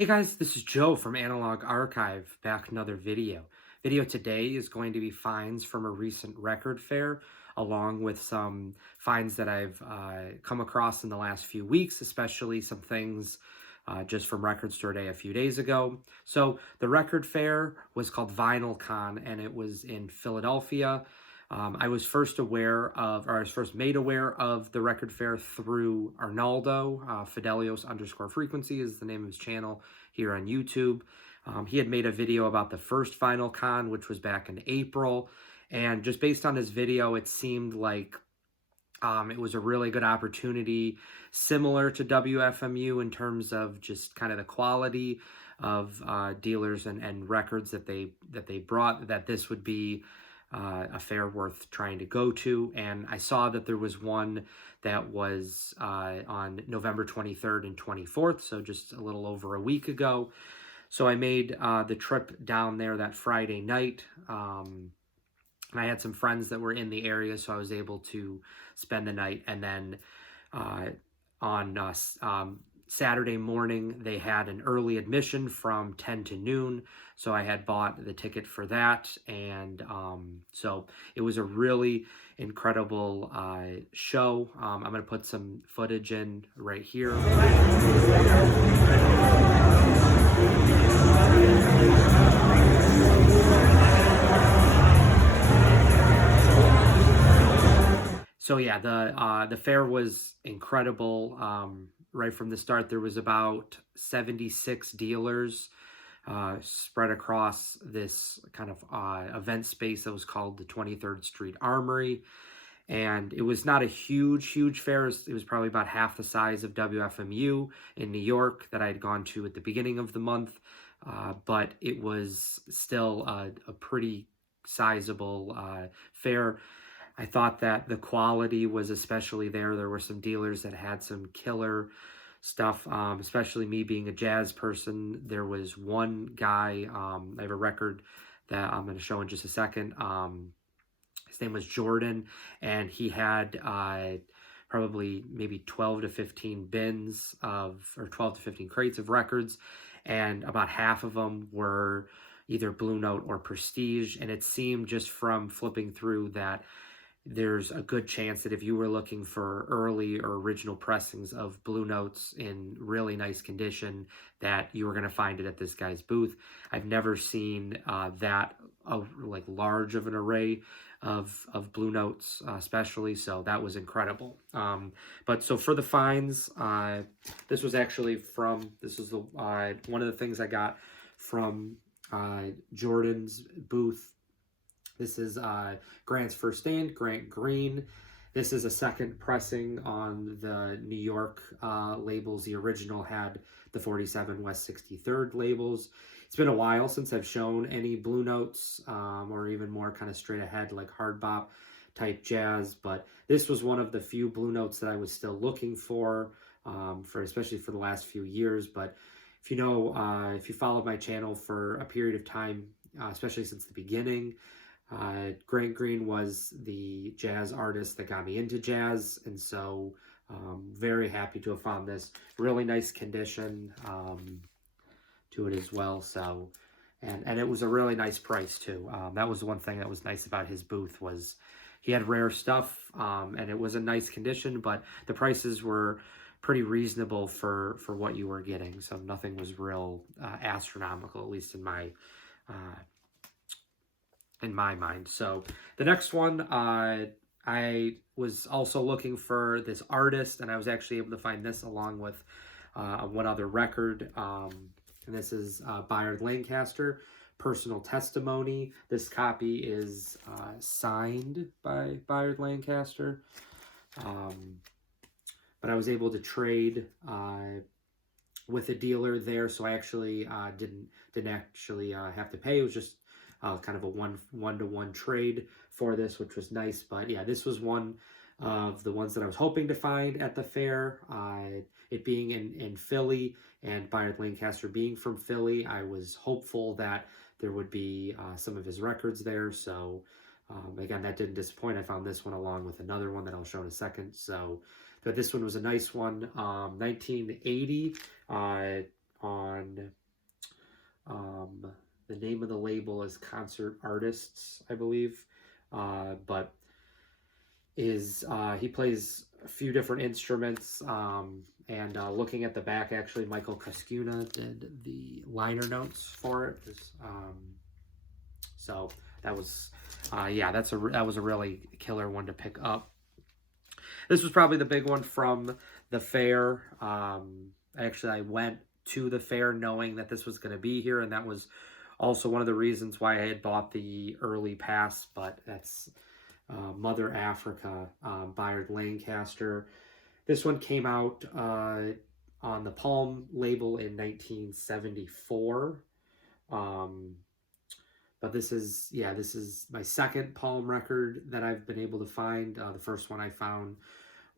Hey guys, this is Joe from Analog Archive, back another video. Video today is going to be finds from a recent record fair, along with some finds that I've come across in the last few weeks, especially some things just from Record Store Day a few days ago. So the record fair was called Vinyl Con, and it was in Philadelphia. I was first aware of, or I was first made aware of the record fair through Arnaldo, Fidelios_frequency is the name of his channel here on YouTube. He had made a video about the first Vinyl Con, which was back in April. And just based on his video, it seemed like it was a really good opportunity, similar to WFMU in terms of just kind of the quality of dealers and records that they brought, that this would be a fair worth trying to go to. And I saw that there was one that was on November 23rd and 24th, so just a little over a week ago. So I made the trip down there that Friday night. And I had some friends that were in the area, so I was able to spend the night. And then on Saturday morning, they had an early admission from 10 to noon. So I had bought the ticket for that. And so it was a really incredible show. I'm going to put some footage in right here. So yeah, the fair was incredible. Right from the start, there was about 76 dealers spread across this kind of event space that was called the 23rd Street Armory. And it was not a huge fair. It was probably about half the size of WFMU in New York that I had gone to at the beginning of the month. But it was still a pretty sizable fair. I thought that the quality was especially there. There were some dealers that had some killer stuff, especially me being a jazz person. There was one guy, I have a record that I'm going to show in just a second. His name was Jordan, and he had probably maybe 12 to 15 bins of, or 12 to 15 crates of records, and about half of them were either Blue Note or Prestige. And it seemed just from flipping through that there's a good chance that if you were looking for early or original pressings of Blue Notes in really nice condition, that you were going to find it at this guy's booth. I've never seen that like large of an array of Blue Notes, especially, so that was incredible. But so for the finds, this was actually from, this is the one of the things I got from Jordan's booth. This is Grant's first stand, Grant Green. This is a second pressing on the New York labels. The original had the 47 West 63rd labels. It's been a while since I've shown any Blue Notes or even more kind of straight ahead like hard bop type jazz, but this was one of the few Blue Notes that I was still looking for especially for the last few years. But if you know, if you followed my channel for a period of time, especially since the beginning, Grant Green was the jazz artist that got me into jazz, and so very happy to have found this. Really nice condition to it as well. So, and it was a really nice price too. That was the one thing that was nice about his booth, was he had rare stuff, and it was a nice condition, but the prices were pretty reasonable for what you were getting. So nothing was real astronomical, at least in my mind. So the next one, I was also looking for this artist, and I was actually able to find this along with one other record. And this is Byard Lancaster, Personal Testimony. This copy is signed by Byard Lancaster. But I was able to trade with a dealer there, so I actually didn't actually have to pay. It was just kind of a one-to-one trade for this, which was nice. But yeah, this was one of the ones that I was hoping to find at the fair. It being in Philly and Byard Lancaster being from Philly, I was hopeful that there would be some of his records there. So again, that didn't disappoint. I found this one along with another one that I'll show in a second. So but this one was a nice one. 1980 on, um, the name of the label is Concert Artists, I believe. But he plays a few different instruments. And looking at the back, actually, Michael Cascuna did the liner notes for it. So that was, yeah, that was a really killer one to pick up. This was probably the big one from the fair. Actually, I went to the fair knowing that this was going to be here, and that was also one of the reasons why I had bought the early pass. But that's Mother Africa, Byard Lancaster. This one came out on the Palm label in 1974. But this is my second Palm record that I've been able to find. The first one I found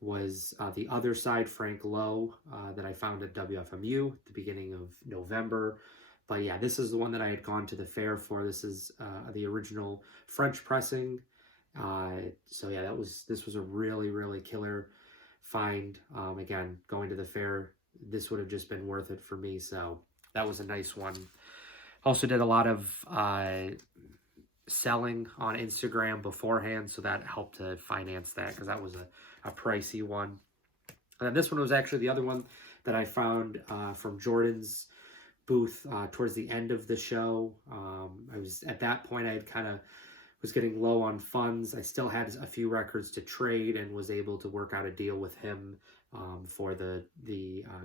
was The Other Side, Frank Lowe, that I found at WFMU at the beginning of November. But yeah, this is the one that I had gone to the fair for. This is the original French pressing. So yeah, this was a really, really killer find. Again, going to the fair, this would have just been worth it for me. So that was a nice one. Also did a lot of selling on Instagram beforehand, so that helped to finance that because that was a pricey one. And then this one was actually the other one that I found from Jordan's booth towards the end of the show. I was at that point, I had kind of was getting low on funds. I still had a few records to trade and was able to work out a deal with him for the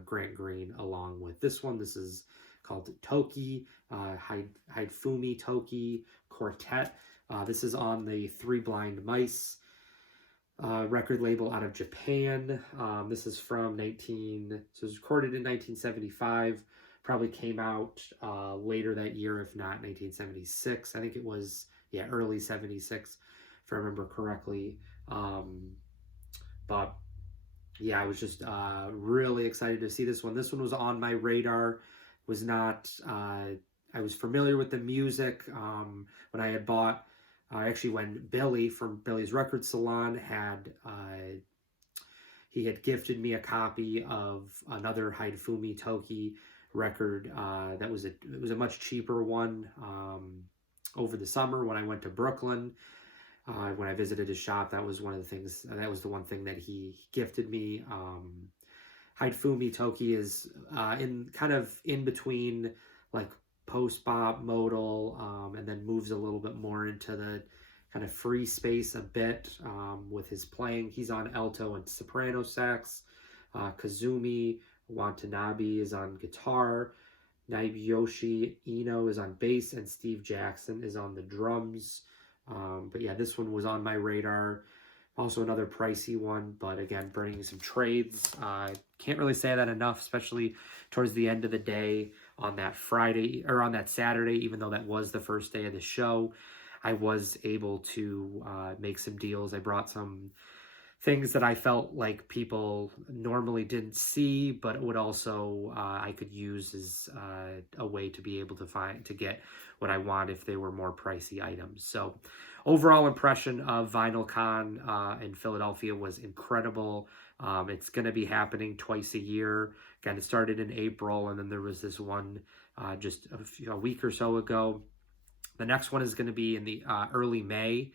Grant Green along with this one. This is called Toki, Haidfumi Toki Quartet. This is on the Three Blind Mice record label out of Japan. This is from so it was recorded in 1975, probably came out later that year, if not 1976. I think it was, yeah, early 76, if I remember correctly. But yeah, I was just really excited to see this one. This one was on my radar. Was not, I was familiar with the music when I had bought, actually when Billy from Billy's Record Salon he had gifted me a copy of another Haidfumi Toki record. It was a much cheaper one over the summer when I went to Brooklyn. When I visited his shop, that was one of the things, that was the one thing that he gifted me. Haidfumi Toki is in between like post-bop, modal, and then moves a little bit more into the kind of free space a bit with his playing. He's on alto and soprano sax. Kazumi Watanabe is on guitar. Naibiyoshi Ino is on bass, and Steve Jackson is on the drums. But yeah, this one was on my radar. Also another pricey one, but again, bringing some trades. Can't really say that enough, especially towards the end of the day on that Friday, or on that Saturday, even though that was the first day of the show. I was able to make some deals. I brought some things that I felt like people normally didn't see, but it would also, I could use as a way to be able to get what I want if they were more pricey items. So overall impression of VinylCon in Philadelphia was incredible. It's going to be happening twice a year. Again, it started in April, and then there was this one just a week or so ago. The next one is going to be in the early May.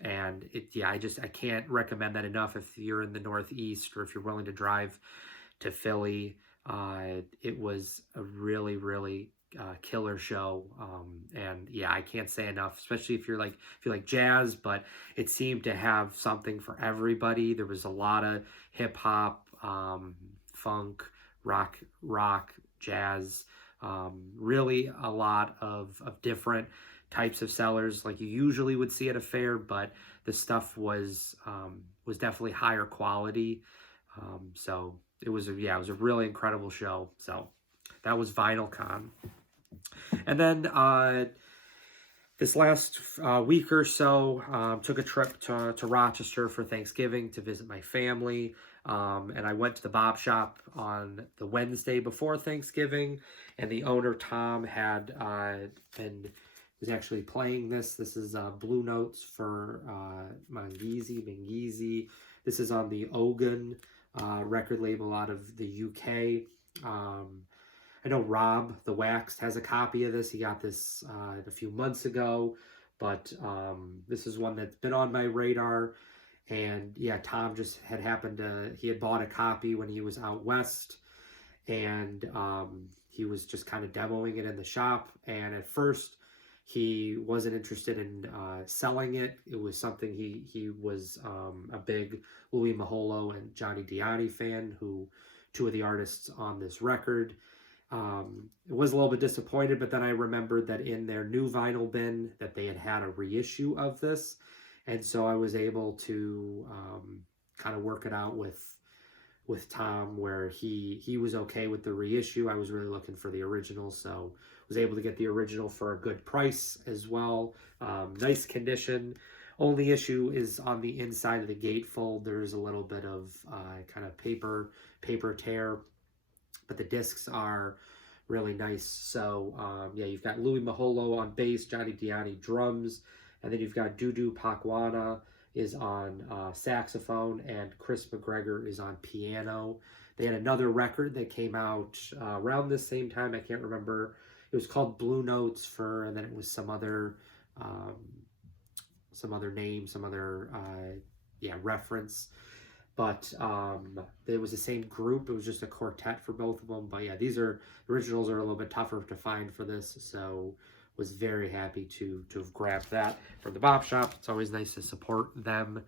And I can't recommend that enough if you're in the Northeast or if you're willing to drive to Philly. It was a really, really killer show. And yeah, I can't say enough, especially if you like jazz, but it seemed to have something for everybody. There was a lot of hip hop, funk, rock, jazz, really a lot of different types of sellers like you usually would see at a fair, but the stuff was definitely higher quality. So it was a really incredible show. So that was VinylCon. And then this last week or so, took a trip to Rochester for Thanksgiving to visit my family. And I went to the Bop Shop on the Wednesday before Thanksgiving, and the owner, Tom, was actually playing this. This is Blue Notes for Mangizi. This is on the Ogun record label out of the UK. I know Rob the Waxed has a copy of this. He got this a few months ago, but this is one that's been on my radar. And yeah, Tom just had he had bought a copy when he was out west, and he was just kind of demoing it in the shop. And at first, he wasn't interested in selling it. It was something he was a big Louis Maholo and Johnny Diani fan, two of the artists on this record. It was a little bit disappointed, but then I remembered that in their new vinyl bin that they had a reissue of this, and so I was able to kind of work it out with Tom, where he was okay with the reissue. I was really looking for the original, so was able to get the original for a good price as well. Nice condition. Only issue is on the inside of the gatefold. There's a little bit of kind of paper tear, but the discs are really nice. So yeah, you've got Louis Maholo on bass, Johnny Diani drums, and then you've got Dudu Pakwana is on saxophone, and Chris McGregor is on piano. They had another record that came out around the same time. I can't remember. It was called Blue Notes and then it was some other name, reference. But it was the same group. It was just a quartet for both of them. But yeah, the originals are a little bit tougher to find for this, so was very happy to have grabbed that from the Bop Shop. It's always nice to support them,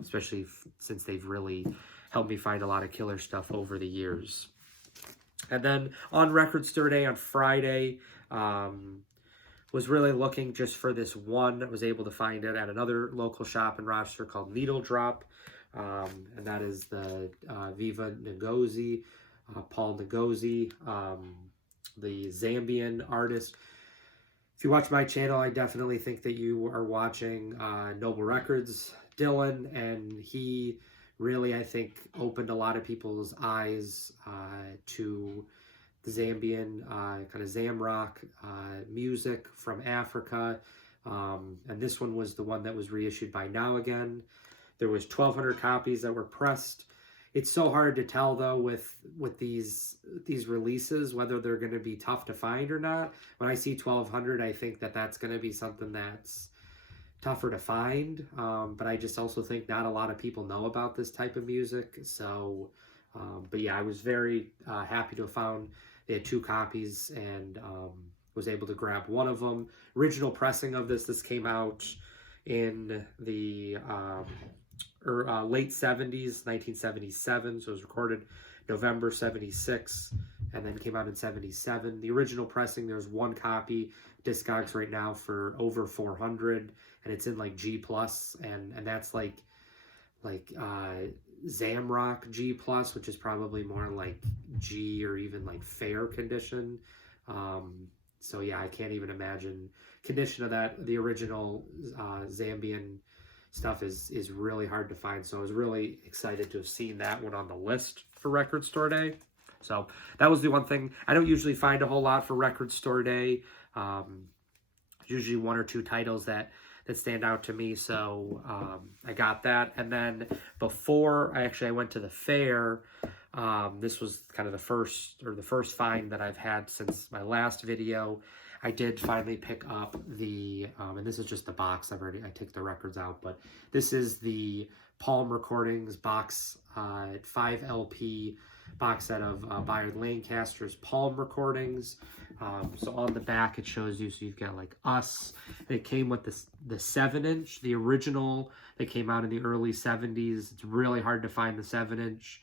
especially since they've really helped me find a lot of killer stuff over the years. And then on Record Store Day on Friday, was really looking just for this one. I was able to find it at another local shop in Rochester called Needle Drop. And that is the Viva Ngozi, Paul Ngozi, the Zambian artist. If you watch my channel, I definitely think that you are watching Noble Records, Dylan, and he really, I think, opened a lot of people's eyes to the Zambian kind of Zamrock music from Africa. And this one was the one that was reissued by Now Again. There was 1,200 copies that were pressed. It's so hard to tell, though, with these releases, whether they're going to be tough to find or not. When I see 1,200, I think that that's going to be something that's tougher to find. But I just also think not a lot of people know about this type of music. So, but yeah, I was very happy to have found they had 2 copies and was able to grab one of them. Original pressing of this came out in the late 70s, 1977, so it was recorded November 76, and then came out in 77. The original pressing, there's 1 copy, Discogs right now for over 400, and it's in like G+, and that's like Zamrock G+, which is probably more like G or even like fair condition. So yeah, I can't even imagine condition of that. The original Zambian stuff is really hard to find, so I was really excited to have seen that one on the list for Record Store Day. So that was the one thing. I don't usually find a whole lot for Record Store Day. Usually 1 or 2 titles that stand out to me, so I got that. And then before I went to the fair, this was kind of the first find that I've had since my last video. I did finally pick up the, and this is just the box. I took the records out, but this is the Palm Recordings box, 5 LP box set of Byard Lancaster's Palm Recordings. So on the back it shows you, so you've got like Us. It came with the 7-inch, the original that came out in the early 70s. It's really hard to find the 7-inch.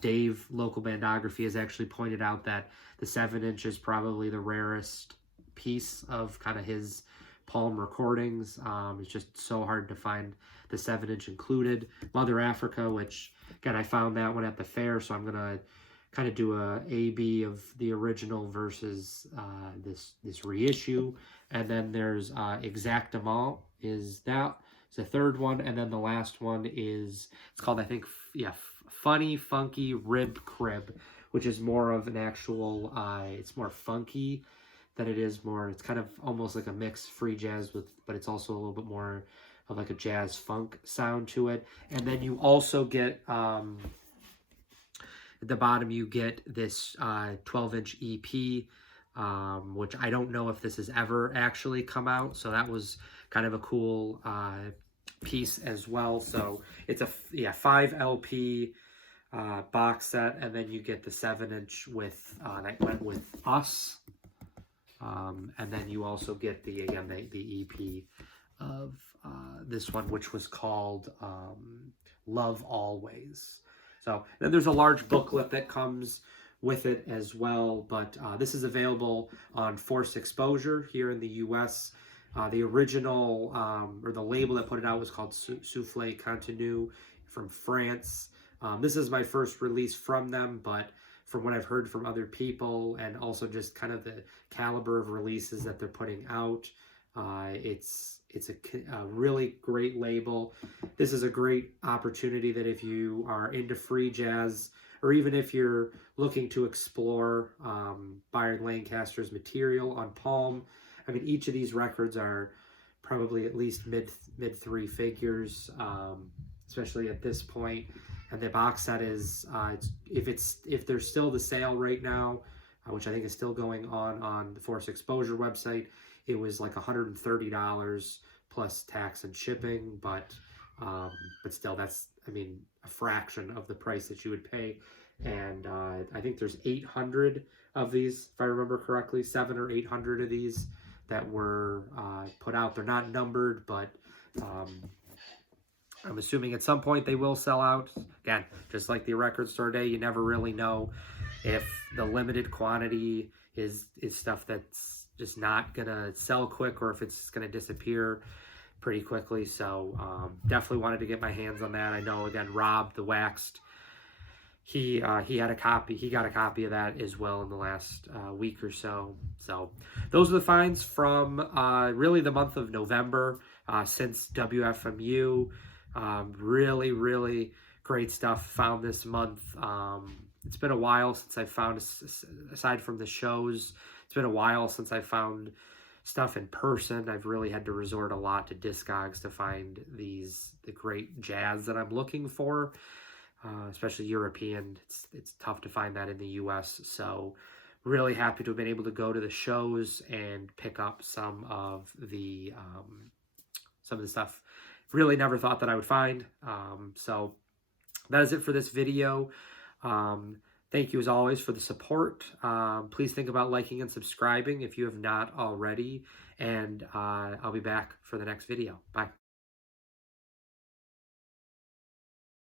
Dave, Local Bandography, has actually pointed out that the 7-inch is probably the rarest piece of kind of his Palm recordings. It's just so hard to find the 7-inch included. Mother Africa, which again, I found that one at the fair, so I'm gonna kind of do a A-B of the original versus this reissue. And then there's Exactement is that. It's the third one, and then the last one is, it's called, I think, Funny Funky Rib Crib, which is more of an actual, it's more funky than it is more, it's kind of almost like a mix free jazz but it's also a little bit more of like a jazz funk sound to it. And then you also get At the bottom, you get this 12-inch EP, which I don't know if this has ever actually come out. So that was kind of a cool piece as well. So it's a 5 LP box set, and then you get the 7-inch with that went with Us, and then you also get the EP of this one, which was called Love Always. So then there's a large booklet that comes with it as well, but this is available on Forced Exposure here in the US. The original, or the label that put it out, was called Souffle Continu from France. This is my first release from them, but from what I've heard from other people, and also just kind of the caliber of releases that they're putting out, it's a really great label. This is a great opportunity that if you are into free jazz, or even if you're looking to explore Byard Lancaster's material on Palm. I mean, each of these records are probably at least mid 3 figures, especially at this point. And the box set is, if there's still the sale right now, which I think is still going on the Forced Exposure website, it was like $130 plus tax and shipping, but still, that's, I mean, a fraction of the price that you would pay. And I think there's 800 of these, if I remember correctly, 700 or 800 of these that were put out. They're not numbered, but I'm assuming at some point they will sell out. Again, just like the record store day, you never really know if the limited quantity is stuff that's just not gonna sell quick, or if it's gonna disappear pretty quickly. So definitely wanted to get my hands on that. I know, again, Rob the Waxed, he had a copy. He got a copy of that as well in the last week or so. So those are the finds from really the month of November since WFMU. Really, really great stuff found this month. It's been a while since I found, aside from the shows, it's been a while since I found stuff in person. I've really had to resort a lot to Discogs to find the great jazz that I'm looking for, especially European. It's tough to find that in the US. So really happy to have been able to go to the shows and pick up some of the stuff really never thought that I would find. So that is it for this video. Thank you as always for the support. Please think about liking and subscribing if you have not already. And I'll be back for the next video. Bye.